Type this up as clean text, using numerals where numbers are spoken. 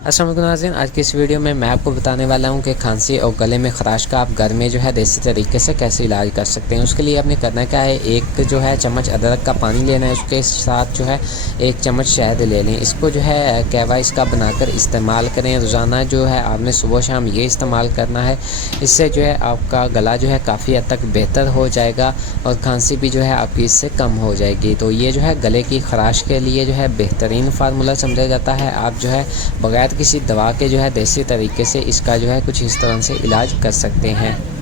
अस्सलाम वालेकुम नाज़रीन, आज की इस वीडियो में मैं आपको बताने वाला हूं कि खांसी और गले में ख़राश का आप घर में जो है देसी तरीके से कैसे इलाज कर सकते हैं। उसके लिए आपने करना क्या है, एक जो है चम्मच अदरक का पानी लेना है, उसके साथ जो है एक चम्मच शहद ले लें। इसको जो है कहवा इसका बनाकर इस्तेमाल करें। रोज़ाना जो है आपने सुबह शाम ये इस्तेमाल करना है। इससे जो है आपका गला जो है काफ़ी हद तक बेहतर हो जाएगा और खांसी भी जो है आपकी इससे कम हो जाएगी। तो ये जो है गले की ख़राश के लिए जो है बेहतरीन फार्मूला समझा जाता है। आप जो है बगैर किसी दवा के जो है देसी तरीके से इसका जो है कुछ इस तरह से इलाज कर सकते हैं।